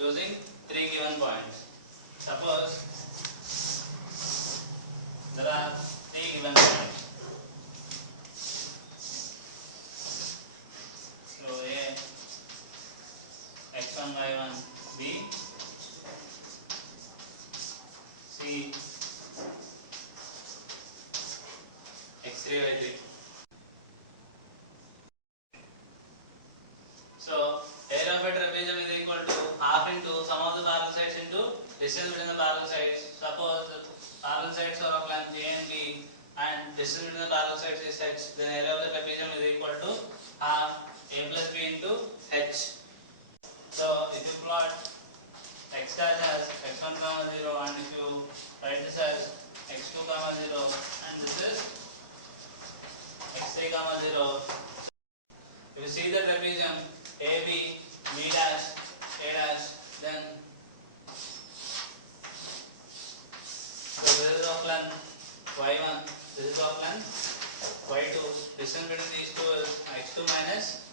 using three given points. Suppose there are three given points. So A x1 y1, B C x3 y3. So area of a trapezium is equal to half into sum of the parallel sides into distance between the parallel sides. Suppose the parallel sides are of length A and B and distance between the parallel sides is h, then area of the trapezium is equal to half A plus B into h. So if you plot x dash as x1 comma 0 and if you write this as x2 comma 0 and this is x3 comma 0. If you see the trapezium AB, B dash, A dash, then so this is of length y1, this is of length y2. Distance between these two is x2 minus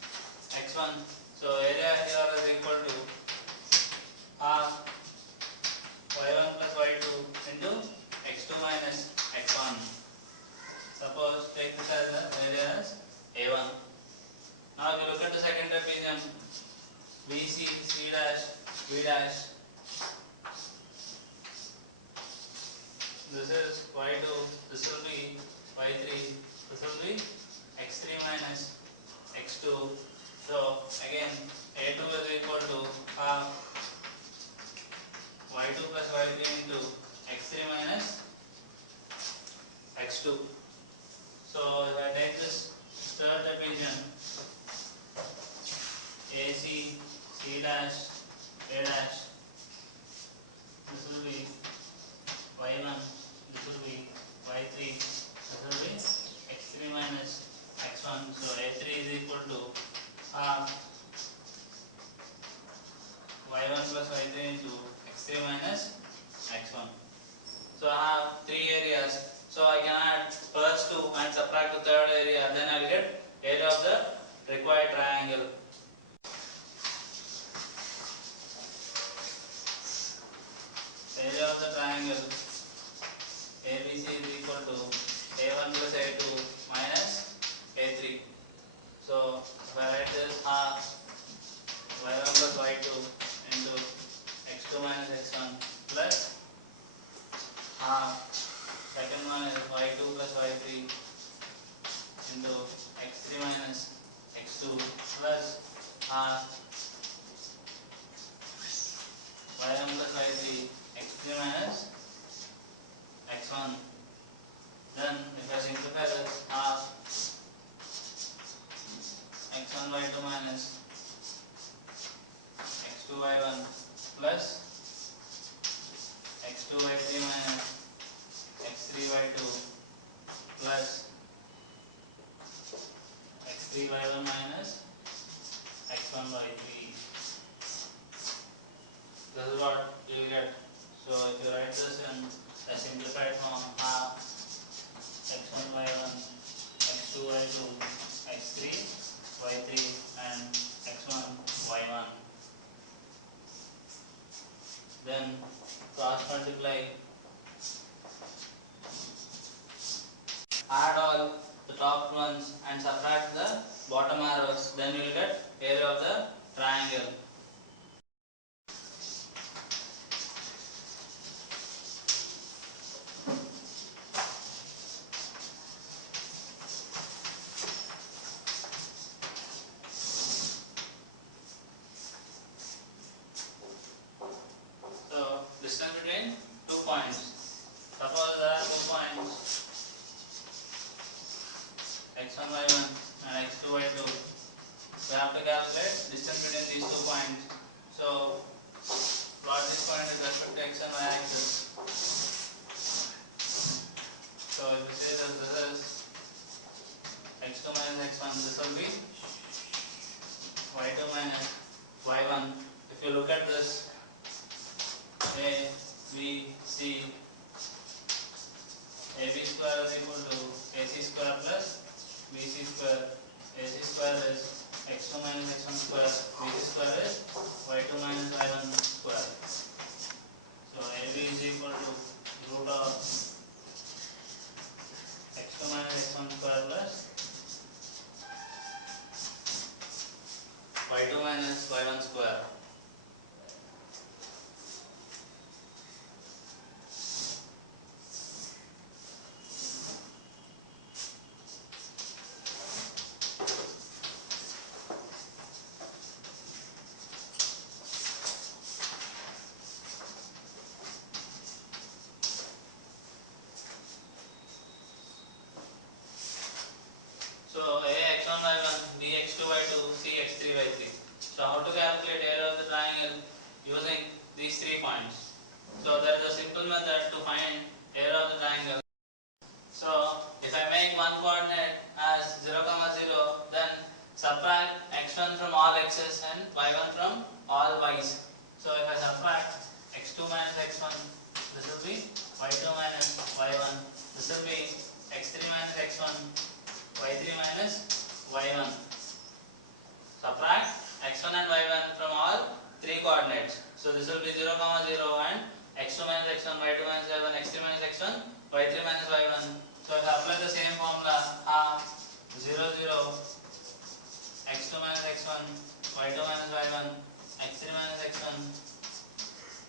x1. So area here is equal to half y1 plus y2 into x2 minus x1. Suppose take this as the area as a1. Now if you look at the second trapezium BC, C dash, B dash, this is y2, this will be y3, this will be x3 minus x2. So again a2 is equal to half y2 plus y3 into x3 minus x2. So if I take this third trapezium AC, C dash, A dash, this will be y1, this will be y3, this will be x3 minus x1. So a3 is equal to half y1 plus y3 into x3 minus x1. So I have three areas. So I can add first two and subtract the third area. Then I will get area of the required triangle. Area of the triangle ABC is equal to A1 plus A2 minus A3. So if I write this half y1 plus y2 into x2 minus x1 plus half second one is y2 plus y3 into x3 minus x2 plus half y1 plus y3 x3 minus x1. Then if I simplify this half x1 y2 minus x2 y1 plus x2 y3 minus x3 y2 plus x3 y1 minus x1 y3. This is what you will get. So if you write this in a simplified form, half x1 y1 x2 y2 x3 y3 and x1 y1, then cross multiply, add all the top ones and subtract the bottom arrows, then you will get area of the triangle. So distance between 2 points. Suppose there are 2 points x1 y1 and x2 y2. We have to calculate distance between these 2 points. So plot this point with respect to x and y axis. So if you say that this is x2 minus x1, this will be y2 minus y1. If you look at this, A, B, C, AB square is equal to AC square plus BC square. AC square is x2 minus x1 square, bc square is y2 minus y1 square. So AB is equal to root of x2 minus x1 square plus y2 minus y1 square. So A x1 y1, B x2 y2, C x3 y3. So how to calculate area of the triangle using these 3 points? So there is a simple method to find area of the triangle. So if I make one coordinate as 0, 0, then subtract x1 from all x's and y1 from all y's. So if I subtract x2 minus x1, this will be y2 minus y1. This will be x3 minus x1, y3 minus y1. Subtract x1 and y1 from all 3 coordinates. So this will be 0, 0 and x2 minus x1, y2 minus y1, x3 minus x1, y3 minus y1. So if I apply the same formula, half 0, 0, x2 minus x1, y2 minus y1, x3 minus x1,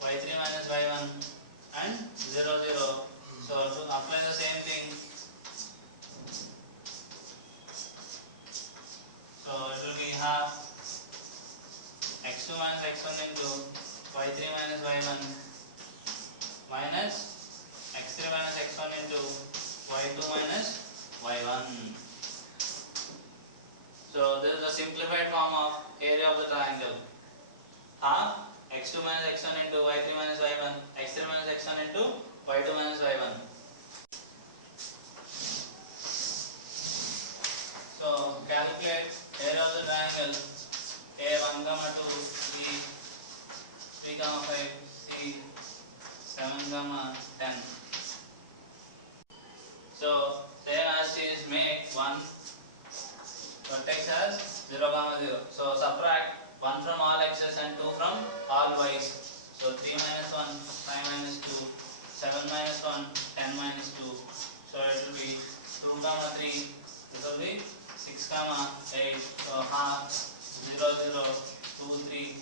y3 minus y1 and 0, 0. So to apply the same thing, so it will be half x2 minus x1 into y3 minus y1 minus x3 minus x1 into y2 minus y1. So this is a simplified form of area of the triangle. Half x2 minus x1 into y3 minus y1, x3 minus x1 into y2 minus y1. So calculate area of the triangle A 1, 2, B 3, 5, C 7, 10. So same as is make one vertex as 0, 0. So subtract 1 from all x's and 2 from all y's. So 3 minus 1, 5 minus 2, 7 minus 1, 10 minus 2. So it will be 2, 3. This will be 6, 8. So half 0, 0, 2, 3,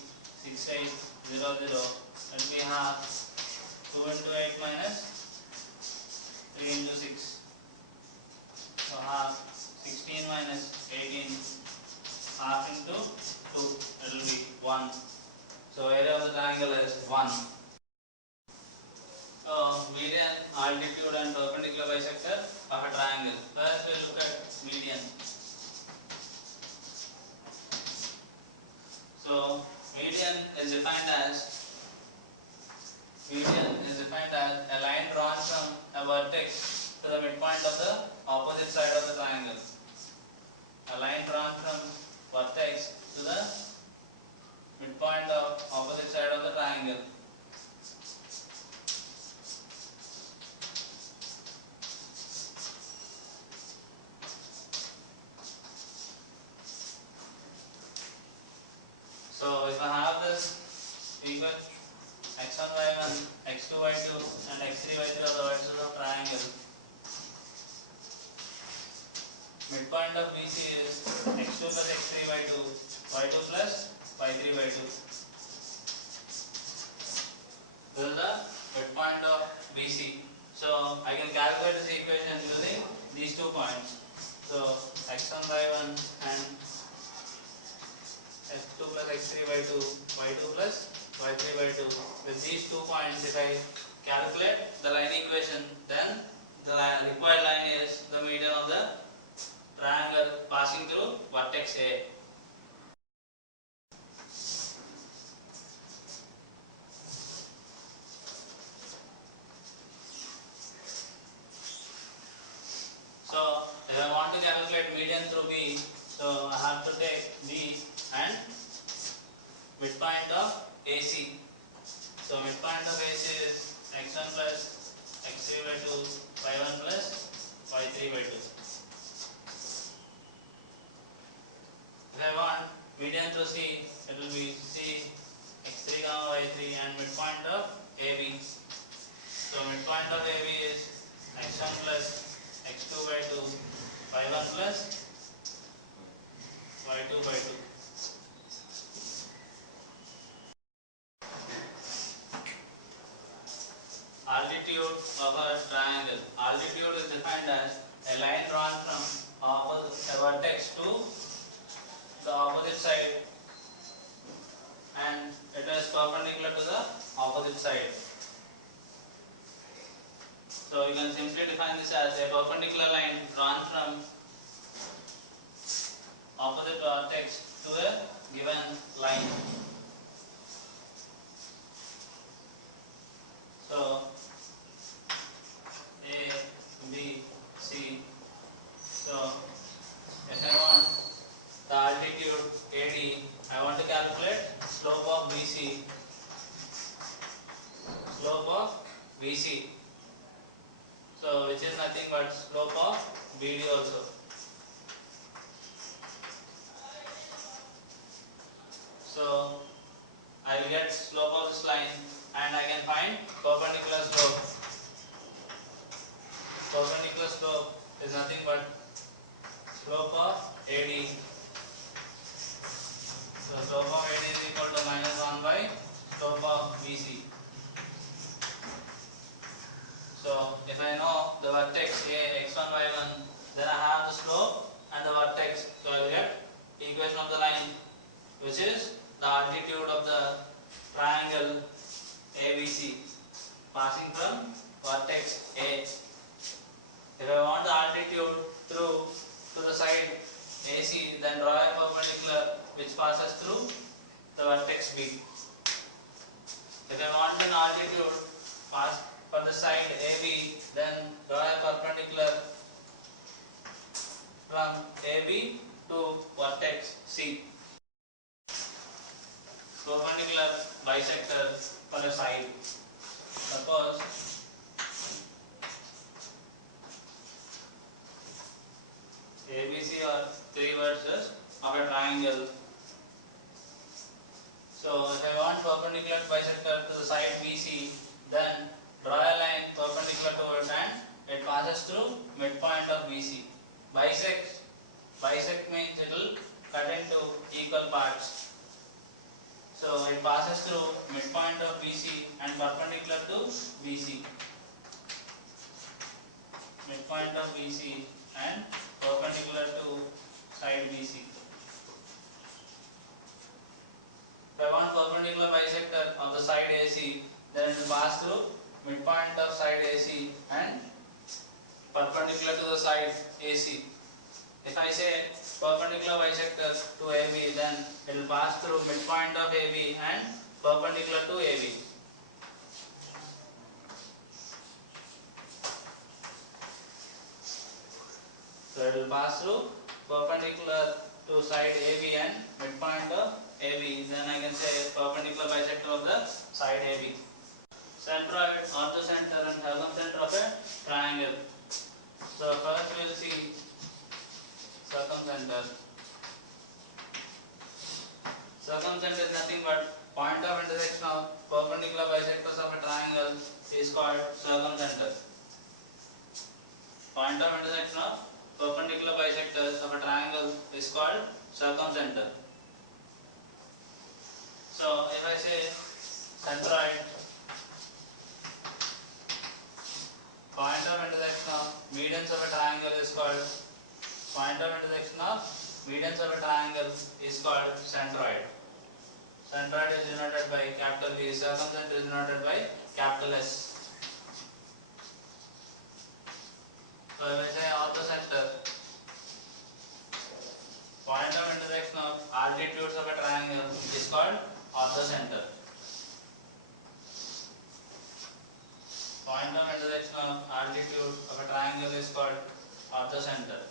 6, 8, 0, 0. It will be half 2 into 8 minus 3 into 6. So half 16 minus 18, half into 2, it will be 1. So area of the triangle is 1. So median, altitude and perpendicular bisector of a triangle. First we look at median. So median is defined as a line drawn from a vertex to the midpoint of the opposite side of the triangle. A line drawn from vertex to the midpoint of opposite side of the triangle. So if I have this figure x1 y1, x2 y2 and x3 y3 are the vertices of triangle. Midpoint of BC is x2 plus x3 y2, y2 plus y3 y2. This is the midpoint of BC. So I can calculate this equation using these 2 points. So x1 y1 and x2 plus x3 y2, y2 plus y3 y2. With these 2 points, if I calculate the line equation, then the required line is the median of the triangle passing through vertex A. So if I want to calculate median through B, so I have to take B and midpoint of AC. So midpoint of AC is x1 plus x3 by 2, y1 plus y3 by 2. If I want to C, it will be C x3 comma y3 and midpoint of AB. So midpoint of AB is x1 plus x2 by 2, y1 plus y2 by 2. Altitude of a triangle. Altitude is defined as a line drawn from a vertex to the opposite side and it is perpendicular to the opposite side. So you can simply define this as a perpendicular line drawn from opposite vertex to a given line. So A, B, C. So if I want the altitude AD, I want to calculate slope of BC. Slope of BC. So which is nothing but slope of BD also. So I will get slope of this line and I can find perpendicular slope. Perpendicular slope is nothing but slope of AD. So slope of AD is equal to minus 1 by slope of BC. So if I know the vertex A x1 y1, then I have the slope and the vertex. So I will get equation of the line, which is the altitude of the triangle ABC passing from vertex A. If I want the altitude through to the side AC, then draw a perpendicular which passes through the vertex B. If I want an altitude pass for the side AB, then draw a perpendicular from AB to vertex C. Perpendicular bisector for a side. Suppose ABC are three verses of a triangle. So if I want perpendicular bisector to the side BC, then draw a line perpendicular to it and it passes through midpoint of BC. Bisect means it will cut into equal parts. So it passes through midpoint of BC and perpendicular to BC. Midpoint of BC and perpendicular to side BC. If I want perpendicular bisector of the side AC, then it will pass through midpoint of side AC and perpendicular to the side AC. If I say perpendicular bisector to AB, then it will pass through midpoint of AB and perpendicular to AB. So it will pass through perpendicular to side AB and midpoint of AB. Then I can say perpendicular bisector of the side AB. Centroid, orthocenter and circumcenter of a triangle. So first we will see circumcenter. Circumcenter is nothing but point of intersection of perpendicular bisectors of a triangle is called circumcenter. Point of intersection of perpendicular bisectors of a triangle is called circumcenter. So if I say centroid, point of intersection of medians of a triangle is called centroid. Centroid is denoted by capital V, circumcenter is denoted by capital S. So if I say orthocenter, point of intersection of altitudes of a triangle is called orthocenter. Point of intersection of altitude of a triangle is called orthocenter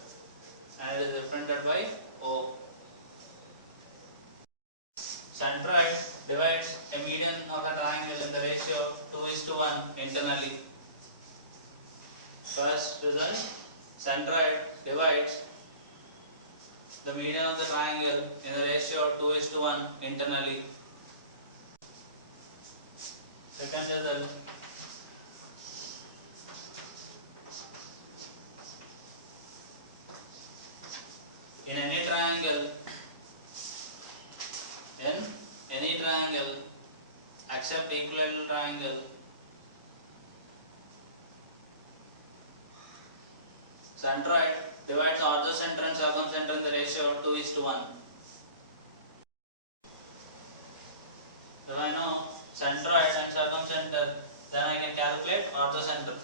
and it is represented by O. Centroid divides a median of a triangle in the ratio 2:1 internally. First result, centroid divides the median of the triangle in the ratio of 2:1 internally. Second result, in any triangle, except equilateral triangle, centroid divides orthocenter and circumcenter in the ratio of 2:1. If I know centroid and circumcenter, then I can calculate orthocenter.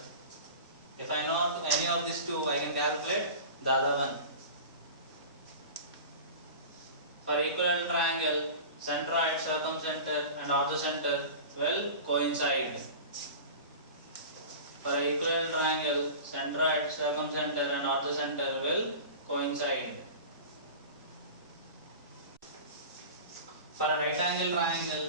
If I know any of these two, I can calculate the other one. For equilateral triangle, centroid, circumcenter and orthocenter will coincide. For equilateral triangle, centroid, circumcenter and orthocenter will coincide. For a right angle triangle,